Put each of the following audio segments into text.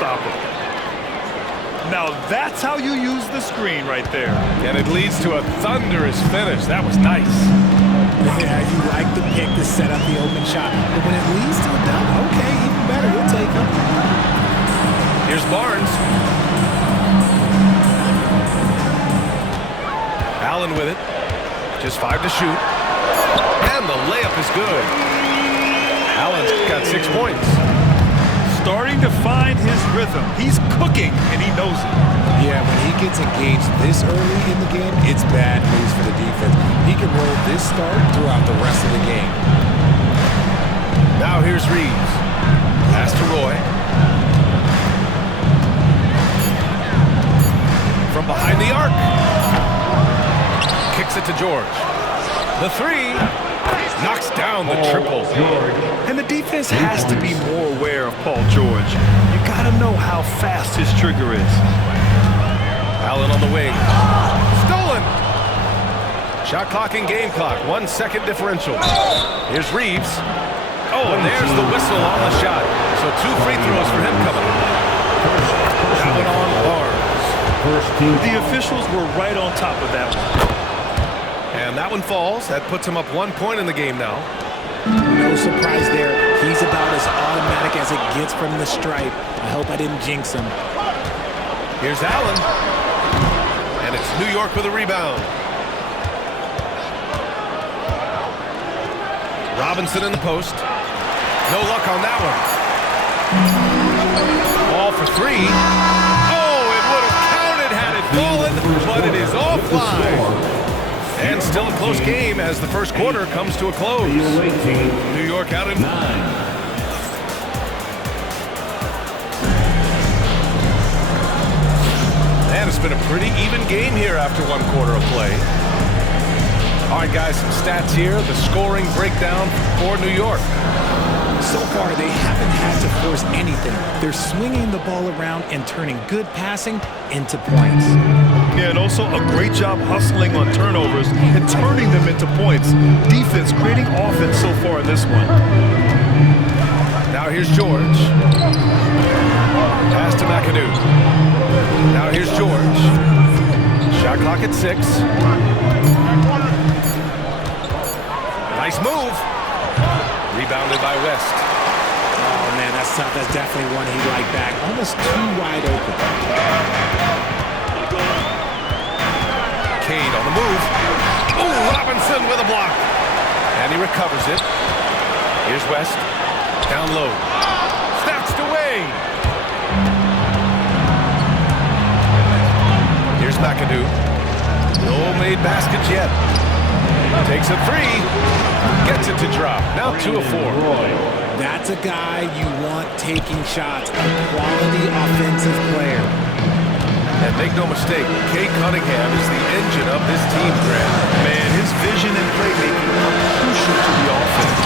stop him. Now that's how you use the screen right there. And it leads to a thunderous finish. That was nice. Yeah, you like the pick to set up the open shot. But when it leads to a dunk, okay, even better. You'll take it. Here's Barnes. Allen with it. Just 5 to shoot. And the layup is good. Allen's got 6 points. Starting to find his rhythm. He's cooking, and he knows it. Yeah, when he gets engaged this early in the game, it's bad news for the defense. He can roll this start throughout the rest of the game. Now here's Reeves. Pass to Roy. From behind the arc. Kicks it to George. The three. Knocks down the triple. And the defense has to be more aware of Paul George. You got to know how fast his trigger is. Allen on the wing. Stolen. Shot clock and game clock. 1 second differential. Here's Reeves. Oh, and there's the whistle on the shot. So 2 free throws for him coming up. That one on Barnes. The officials were right on top of that one. And that one falls. That puts him up 1 point in the game now. No surprise there. He's about as automatic as it gets from the stripe. I hope I didn't jinx him. Here's Allen. And it's New York with a rebound. Robinson in the post. No luck on that one. Ball for 3. Oh, it would have counted had it fallen, but it is offline. And still a close game as the first quarter comes to a close. New York out in 9. And it's been a pretty even game here after 1 quarter of play. All right, guys, some stats here. The scoring breakdown for New York. So far, they haven't had to force anything. They're swinging the ball around and turning good passing into points. Yeah, and also a great job hustling on turnovers and turning them into points. Defense creating offense so far in this one. Now here's George. Pass to McAdoo. Now here's George. Shot clock at 6. Nice move. Rebounded by West. Oh, man, that's tough. That's definitely one he'd like back. Almost too wide open. Cade on the move. Oh, Robinson with a block. And he recovers it. Here's West. Down low. Snatched away. Here's McAdoo. No made baskets yet. Takes a 3. Gets it to drop. Now 2 of 4. That's a guy you want taking shots. A quality offensive player. And make no mistake, Cade Cunningham is the engine of this team, Grant. Man, his vision and playmaking are crucial to the offense.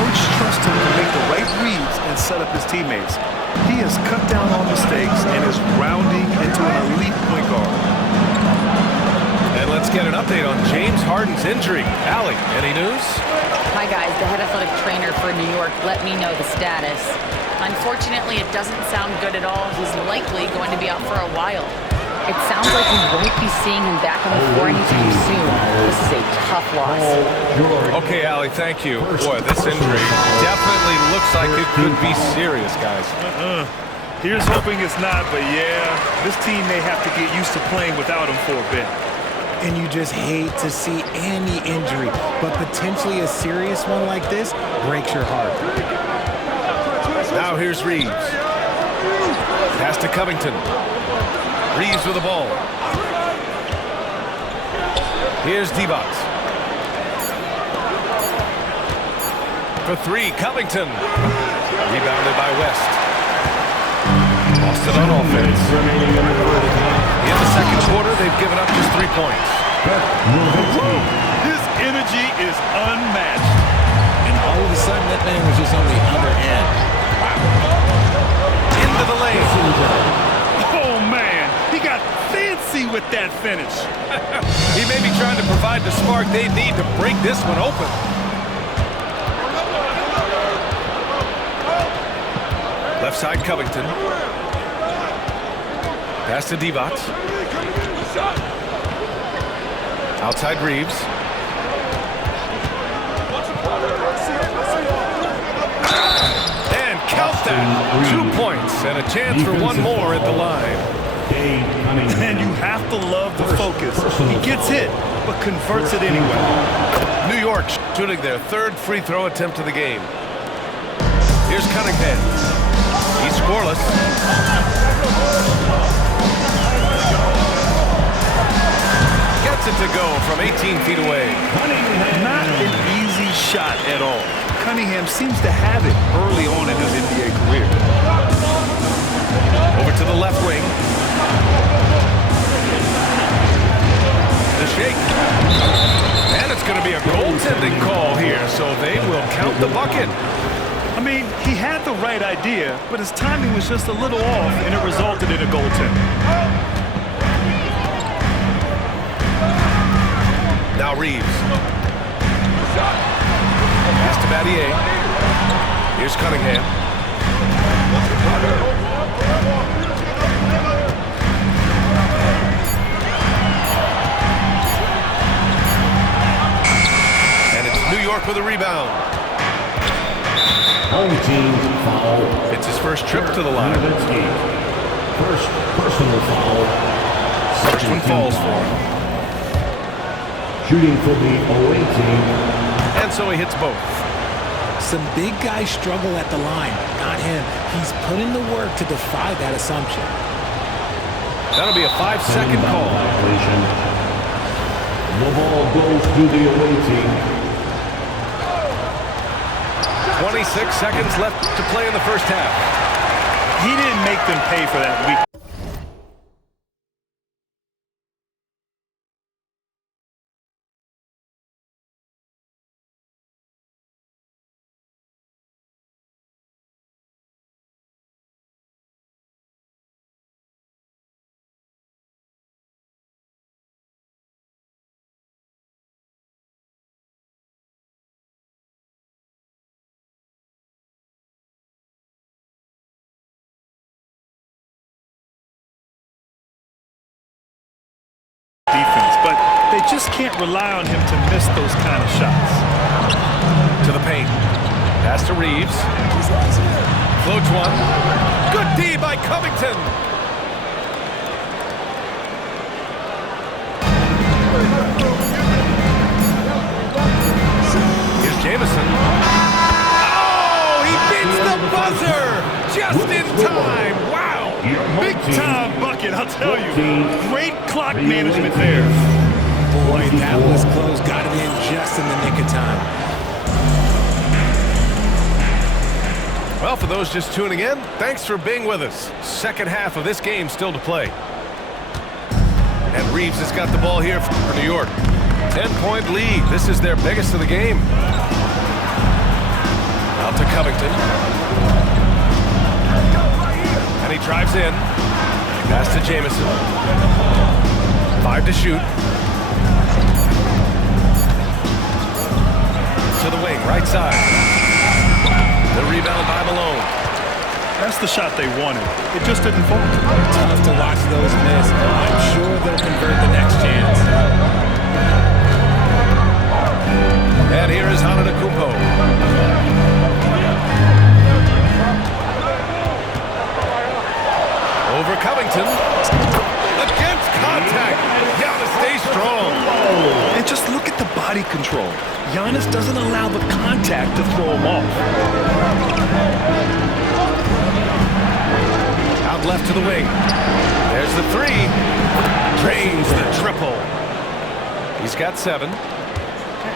Coach trusts him to make the right reads and set up his teammates. He has cut down on mistakes and is rounding into an elite point guard. And let's get an update on James Harden's injury. Allie, any news? Hi guys, the head athletic trainer for New York let me know the status. Unfortunately, it doesn't sound good at all. He's likely going to be out for a while. It sounds like we won't be seeing him back on the floor anytime soon. This is a tough loss. Okay, Allie, thank you. Boy, this injury definitely looks like it could be serious, guys. Here's hoping it's not, but yeah, this team may have to get used to playing without him for a bit. And you just hate to see any injury, but potentially a serious one like this breaks your heart. Now here's Reeves. Pass to Covington. Reeves with the ball. Here's Divac. For 3, Covington. Rebounded by West. Boston on offense. In the second quarter, they've given up just 3 points. His energy is unmatched. And all of a sudden, that man was just on the other end. Wow. Into the lane. Oh, man. He got fancy with that finish. He may be trying to provide the spark they need to break this one open. Left side, Covington. Pass to Divac. Outside Reeves. And count that. 2 points and a chance for one more at the line. And you have to love the focus. He gets hit, but converts it anyway. New York shooting their third free throw attempt of the game. Here's Cunningham. He's scoreless. Gets it to go from 18 feet away. Not an easy shot at all. Cunningham seems to have it early on in his NBA career. Over to the left wing. The shake. And it's going to be a goaltending call here, so they will count the bucket. I mean, he had the right idea, but his timing was just a little off, and it resulted in a goaltend. Now Reeves. Pass to Battier. Here's Cunningham. And it's New York with a rebound. Home team foul. It's his first trip to the line. First personal foul. First one falls for him. Shooting for the away team. And so he hits both. Some big guys struggle at the line, not him. He's put in the work to defy that assumption. That'll be a 5-second call. Violation. The ball goes to the away team. 26 seconds left to play in the first half. He didn't make them pay for that weak. Defense, but they just can't rely on him to miss those kind of shots. To the paint. Pass to Reeves. Floats one. Good D by Covington. Here's Jamison. Oh, he beats the buzzer just in time. Wow. Big time bucket, I'll tell you. Great clock management there. Boy, that was close. Got it in just in the nick of time. Well, for those just tuning in, thanks for being with us. Second half of this game still to play. And Reeves has got the ball here for New York. 10-point lead. This is their biggest of the game. Out to Covington. And he drives in. Pass to Jamison. 5 to shoot. To the wing, right side. The rebound by Malone. That's the shot they wanted. It just didn't fall. Tough to watch those miss. I'm sure they'll convert the next chance. And here is Antetokounmpo. Over Covington. Against contact. Giannis stays strong. And just look at the body control. Giannis doesn't allow the contact to throw him off. Out left to the wing. There's the three. Drains the triple. He's got 7.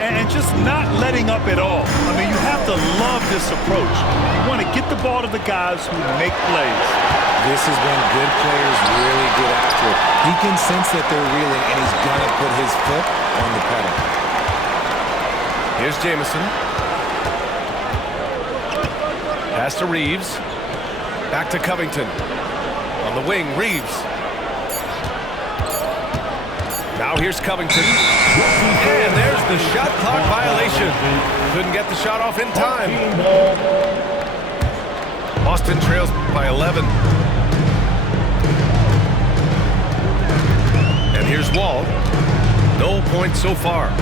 And just not letting up at all. I mean, you have to love this approach. You want to get the ball to the guys who make plays. This is when good players really get after it. He can sense that they're reeling, and he's going to put his foot on the pedal. Here's Jamison. Pass to Reeves. Back to Covington. On the wing, Reeves. Now here's Covington. And there's the shot clock violation. Couldn't get the shot off in time. Boston trails by 11. Here's Wall. No points so far.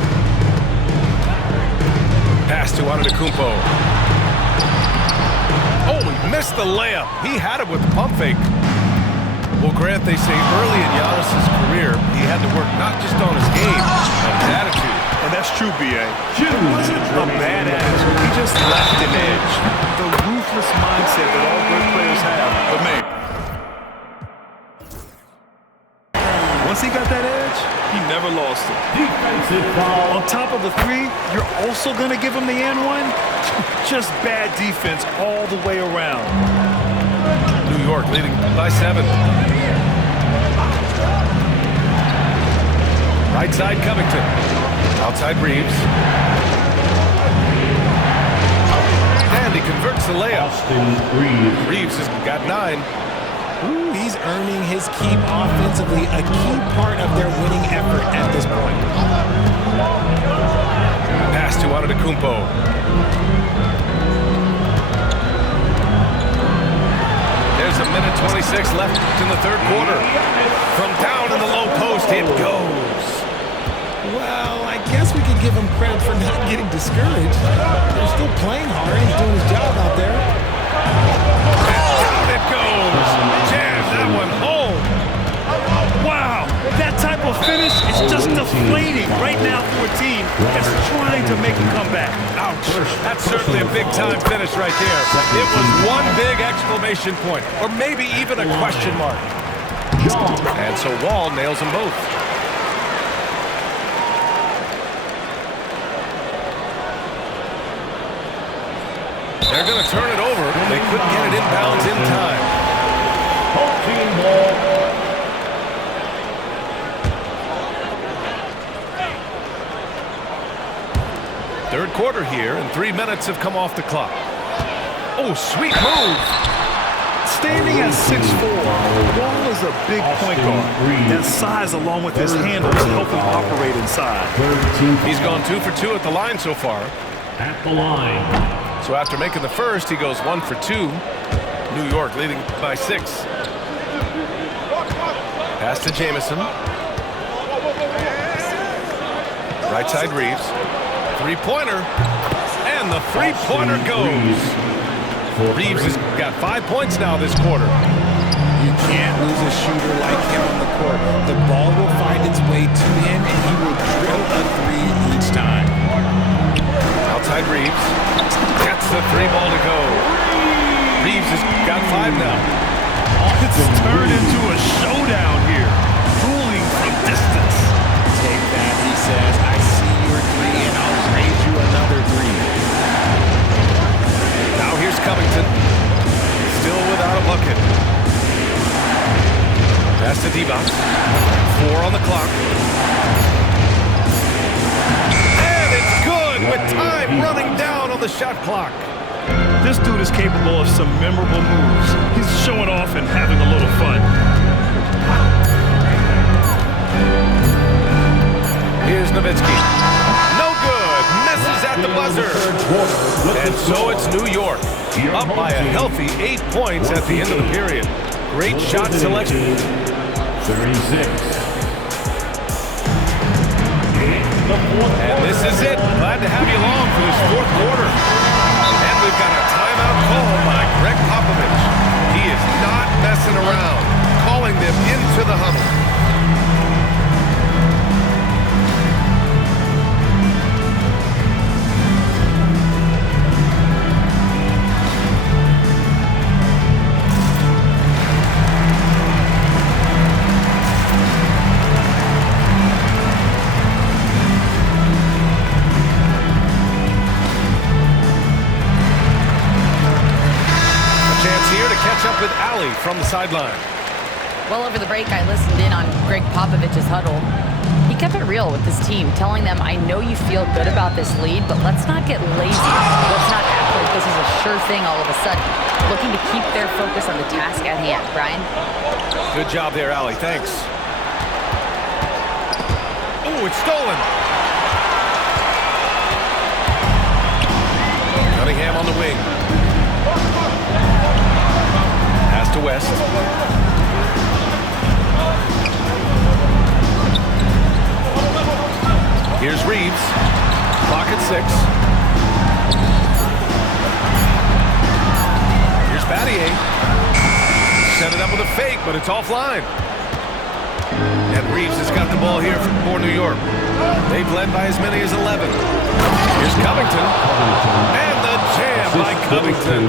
Pass to Antetokounmpo. Oh, he missed the layup. He had it with the pump fake. Well, Grant, they say early in Giannis's career, he had to work not just on his game, but his attitude. And that's true, B.A. It wasn't a bad attitude. He just lacked an edge. The ruthless mindset that all great players have. But, man, once he got that edge, he never lost it. Defensive foul. On top of the three, you're also going to give him the and one? Just bad defense all the way around. New York leading by 7. Right side, Covington. Outside, Reeves. And he converts the layup. Austin Reeves. Reeves has got 9. Ooh, he's earning his keep offensively, a key part of their winning effort at this point. Pass to Antetokounmpo. There's a minute 26 left in the third quarter. From down in the low post, it goes. Well, I guess we could give him credit for not getting discouraged. They're still playing hard. He's doing his job out there. Down it goes. Jam that one home. Wow, that type of finish is just deflating right now for a team that's trying to make a comeback. Ouch. That's certainly a big-time finish right there. It was one big exclamation point, or maybe even a question mark. And so Wall nails them both. They're going to turn it over. They couldn't get it inbounds in time. Home team ball. Third quarter here, and 3 minutes have come off the clock. Oh, sweet move. Standing at 6'4", Wall is a big point guard. That size, along with his handles, help him operate inside. He's gone 2 for 2 at the line so far. At the line. So after making the first, he goes 1 for 2. New York leading by 6. Pass to Jamison. Right side, Reeves. Three-pointer. And the three-pointer goes. Reeves has got 5 points now this quarter. You can't lose a shooter like him on the court. The ball will find its way to him, and he will drill a three each time. Outside Reeves. Gets the 3 ball to go. Reeves has got 5 now. It's turned into a showdown here. Dueling from distance. Take that, he says. I see your three, and I'll raise you another 3. Now here's Covington. Still without a bucket. Pass to Divac. 4 on the clock. And it's good with time running down on the shot clock. This dude is capable of some memorable moves. He's showing off and having a little fun. Here's Nowitzki. No good. Misses at the buzzer. And so it's New York. Up by a healthy 8 points at the end of the period. Great shot selection. 36. And this is it. Glad to have you along for this fourth quarter. And we've got a timeout call by Greg Popovich. He is not messing around, calling them into the huddle. Up with Allie from the sideline. Well, over the break, I listened in on Greg Popovich's huddle. He kept it real with his team, telling them, I know you feel good about this lead, but let's not get lazy. Let's not act like this is a sure thing all of a sudden. Looking to keep their focus on the task at hand. Brian? Good job there, Allie. Thanks. Oh, it's stolen. Cunningham on the wing. To West. Here's Reeves. Clock at 6. Here's Battier. Set it up with a fake, but it's offline. And Reeves has got the ball here for New York. They've led by as many as 11. Here's Covington. And the jam by Covington.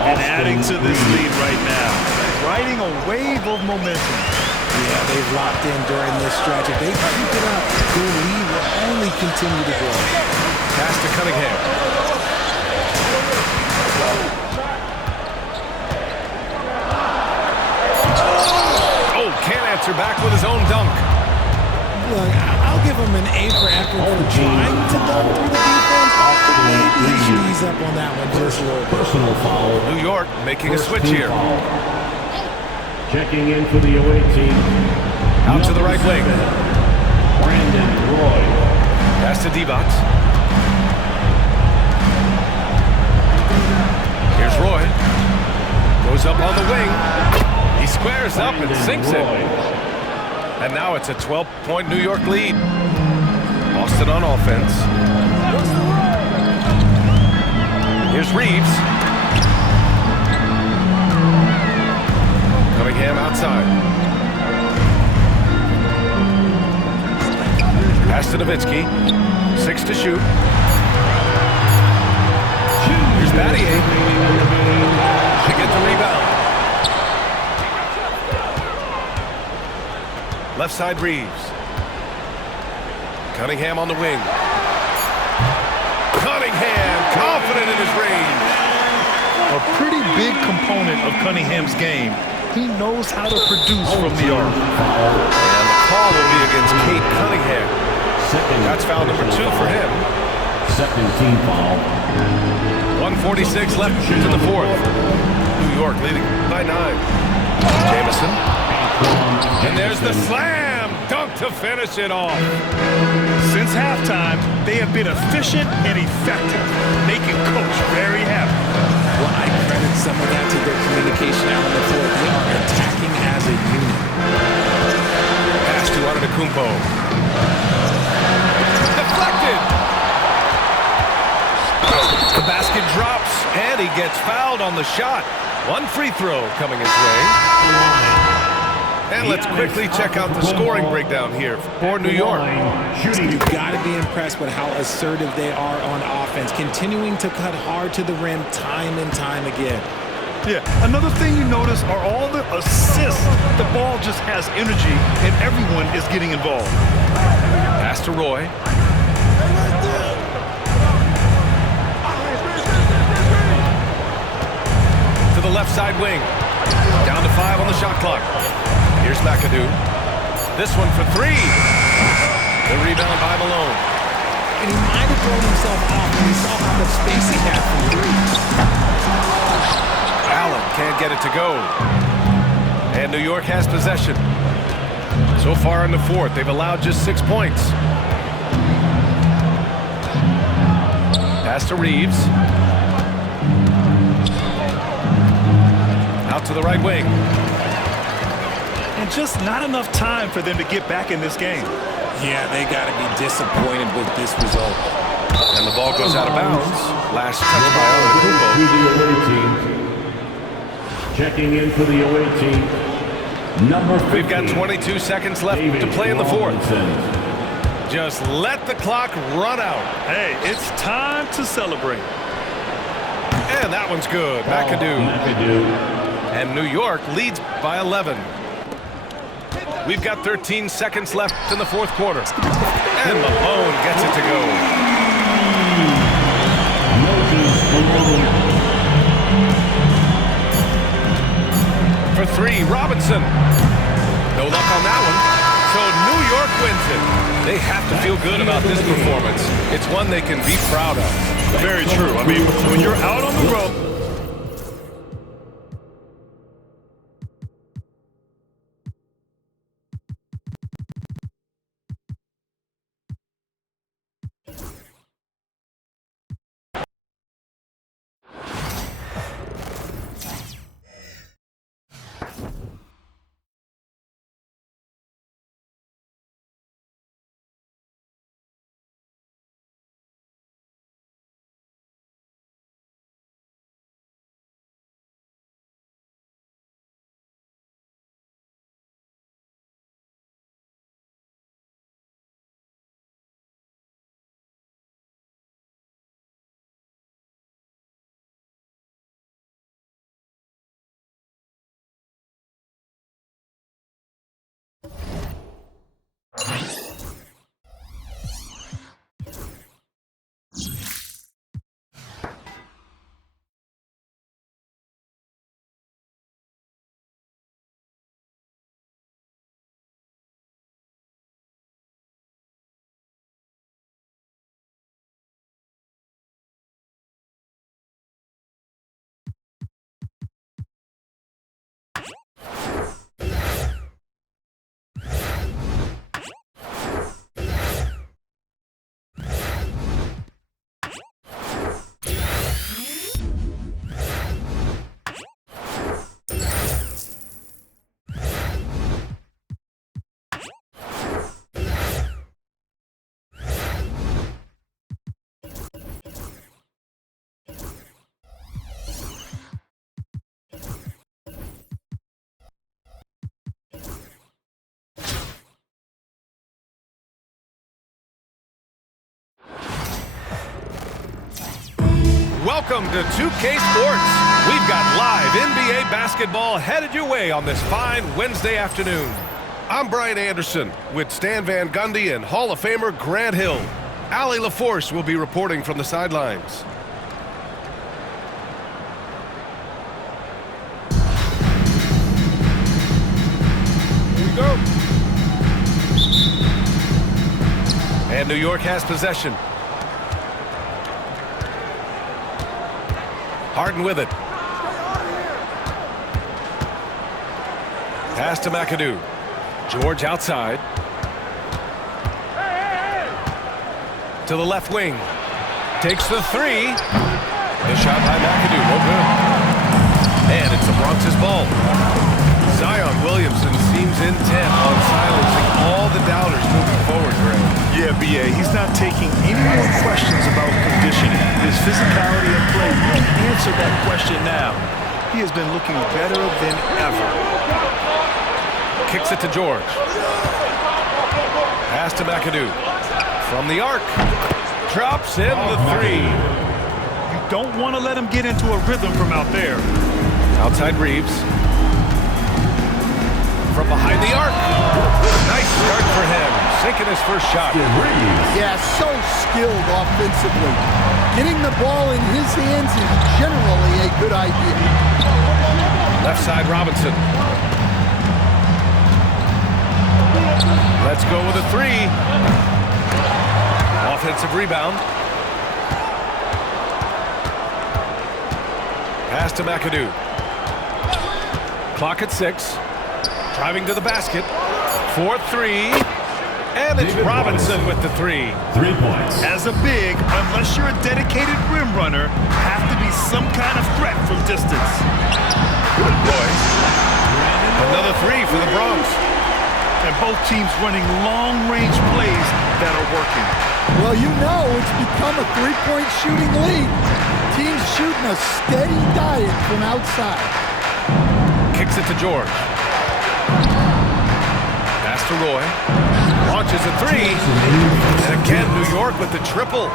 And adding to this lead right now. Riding a wave of momentum. Yeah, they've locked in during this stretch. If they keep it up, their lead will only continue to grow. Pass to Cunningham. Oh, can't answer back with his own dunk. Look, I'll give him an A for effort for trying to dunk through the defense. Maybe he should ease up on that one just a little bit. Personal foul. New York making a switch here. Foul. Checking in for the away team. Out to the right wing. Brandon Roy. Pass to Divac. Here's Roy. Goes up on the wing. He squares up and sinks it. And now it's a 12-point New York lead. Boston on offense. Here's Reeves. Cunningham outside. Pass to Nowitzki. 6 to shoot. Here's Battier. To get the rebound. Left side Reeves. Cunningham on the wing. Cunningham confident in his range. A pretty big component of Cunningham's game. He knows how to produce from the arc. And the call will be against Cade Cunningham. That's foul number 2 for him. Second team foul. 1:46 left to the 4th. New York leading by 9. Jamison. And there's the slam dunk to finish it off. Since halftime, they have been efficient and effective, making Coach very happy. Well, I credit some of that to their communication out on the floor. They are attacking as a unit. Pass to Antetokounmpo. Deflected. The basket drops, and he gets fouled on the shot. One free throw coming his way. And let's quickly check out the scoring breakdown here for New York. You've got to be impressed with how assertive they are on offense, continuing to cut hard to the rim time and time again. Yeah, another thing you notice are all the assists. The ball just has energy, and everyone is getting involved. Pass to Roy. To the left side wing. Down to 5 on the shot clock. Here's McAdoo. This one for 3. The rebound by Malone. And he might have thrown himself off when he saw how much space he had from 3. Allen can't get it to go. And New York has possession. So far in the 4th, they've allowed just 6 points. Pass to Reeves. Out to the right wing. And just not enough time for them to get back in this game. Yeah, they got to be disappointed with this result. And the ball goes out of bounds. Last touch by To Antetokounmpo. the away team. Checking in for the away team. Number 15. We've got 22 seconds left to play in the 4th. Just let the clock run out. Hey, it's time to celebrate. And that one's good. McAdoo. And New York leads by 11. We've got 13 seconds left in the 4th quarter. And Malone gets it to go. For 3, Robinson. No luck on that one. So New York wins it. They have to feel good about this performance. It's one they can be proud of. Very true. I mean, when you're out on the road, welcome to 2K Sports. We've got live NBA basketball headed your way on this fine Wednesday afternoon. I'm Brian Anderson with Stan Van Gundy and Hall of Famer Grant Hill. Allie LaForce will be reporting from the sidelines. Here we go. And New York has possession. Harden with it. Pass to McAdoo. George outside. To the left wing. Takes the three. The shot by McAdoo. No good. And it's the Bronx's ball. Zion Williamson seems intent on silencing all the doubters moving forward, Greg. Yeah, B.A., he's not taking any more questions about conditioning. His physicality and play really answered that question now. He has been looking better than ever. Kicks it to George. Pass to McAdoo. From the arc. Drops in the three. You don't want to let him get into a rhythm from out there. Outside Reeves. From behind the arc. Nice start for him. Sinking his first shot. Yeah, so skilled offensively. Getting the ball in his hands is generally a good idea. Left side Robinson. Let's go with a three. Offensive rebound. Pass to McAdoo. Clock at 6. Driving to the basket. 4-3. And it's Robinson with the three. 3 points. As a big, unless you're a dedicated rim runner, have to be some kind of threat from distance. Good boy. Another three for the Bronx. And both teams running long-range plays that are working. Well, you know it's become a three-point shooting league. Teams shooting a steady diet from outside. Kicks it to George. Pass to Roy. Launches a three. And again, New York with the triple.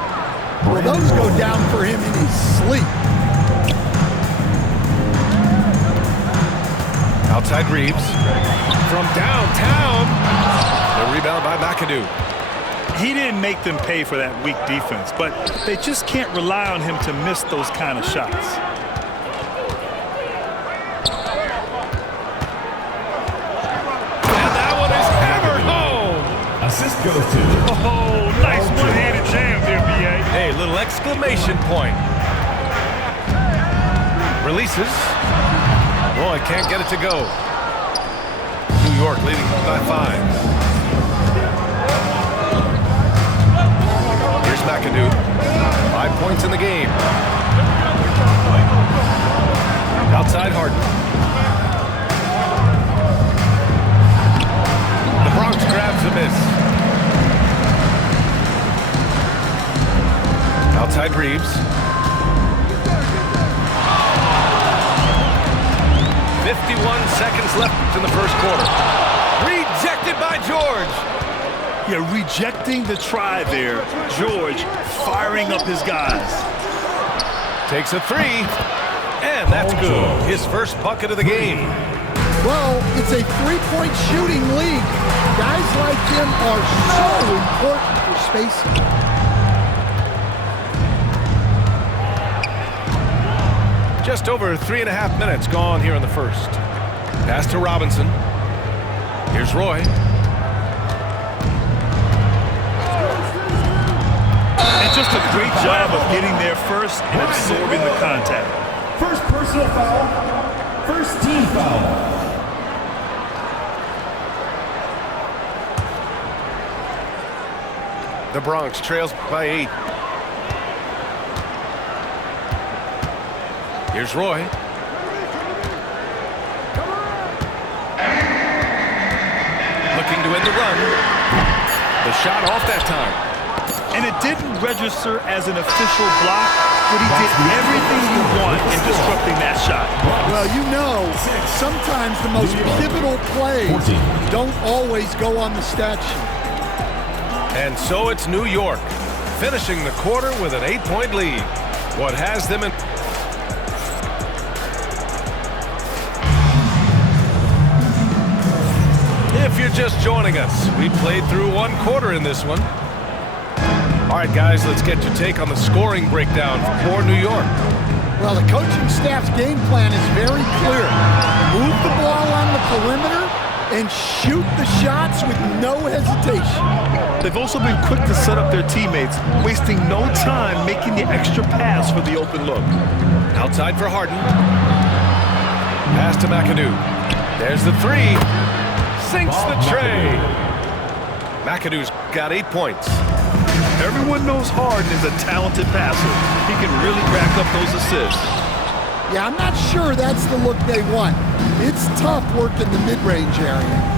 Well, those go down for him in his sleep. Outside Reeves. From downtown. The rebound by McAdoo. He didn't make them pay for that weak defense, but they just can't rely on him to miss those kind of shots. And that one is hammered home. Assist goes to. Oh, nice one-handed jam there, B.A. Hey, little exclamation point. Releases. Roy can't get it to go. New York leading by 5. Here's McAdoo. 5 points in the game. Outside Harden. The Bronx grabs the miss. Outside Reeves. 51 seconds left in the first quarter. Rejected by George. Yeah, rejecting the try there. George firing up his guys. Takes a three, and that's good. His first bucket of the game. Well, it's a three-point shooting league. Guys like him are so important for spacing. Just over 3.5 minutes gone here in the first. Pass to Robinson. Here's Roy. And just a great job of getting there first and absorbing the contact. First personal foul. First team foul. The Bronx trails by 8. Here's Roy. Looking to end the run. The shot off that time. And it didn't register as an official block, but he did everything you want in disrupting that shot. Well, you know, sometimes the most pivotal plays don't always go on the stat sheet. And so it's New York, finishing the quarter with an 8-point lead. What has them in... If you're just joining us, we played through one quarter in this one. All right, guys, let's get your take on the scoring breakdown for New York. Well, the coaching staff's game plan is very clear. Move the ball on the perimeter and shoot the shots with no hesitation. They've also been quick to set up their teammates, wasting no time making the extra pass for the open look. Outside for Harden. Pass to McAdoo. There's the three. Sinks the tray. McAdoo's got 8 points. Everyone knows Harden is a talented passer. He can really rack up those assists. Yeah, I'm not sure that's the look they want. It's tough working the mid-range area.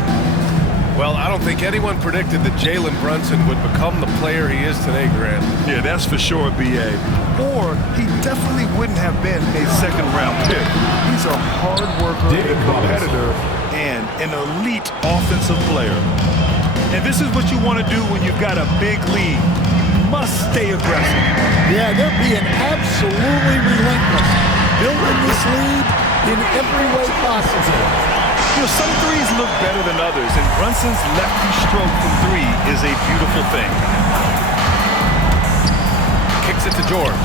Well, I don't think anyone predicted that Jalen Brunson would become the player he is today, Grant. Yeah, that's for sure, B.A. Or he definitely wouldn't have been a second-round pick. He's a hard worker, a competitor, and an elite offensive player. And this is what you want to do when you've got a big lead. Must stay aggressive. Yeah, they're being absolutely relentless, building this lead in every way possible. You know, some threes look better than others, and Brunson's lefty stroke from three is a beautiful thing. Kicks it to George.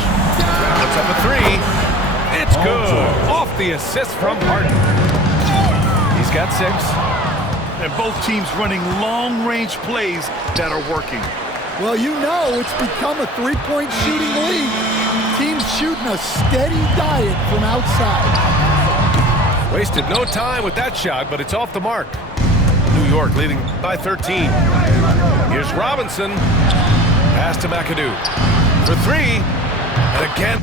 Puts up a three. It's good. Off the assist from Harden. He's got 6. And both teams running long-range plays that are working. Well, you know it's become a three-point shooting league. Teams shooting a steady diet from outside. Wasted no time with that shot, but it's off the mark. New York leading by 13. Here's Robinson. Pass to McAdoo. For 3. And again,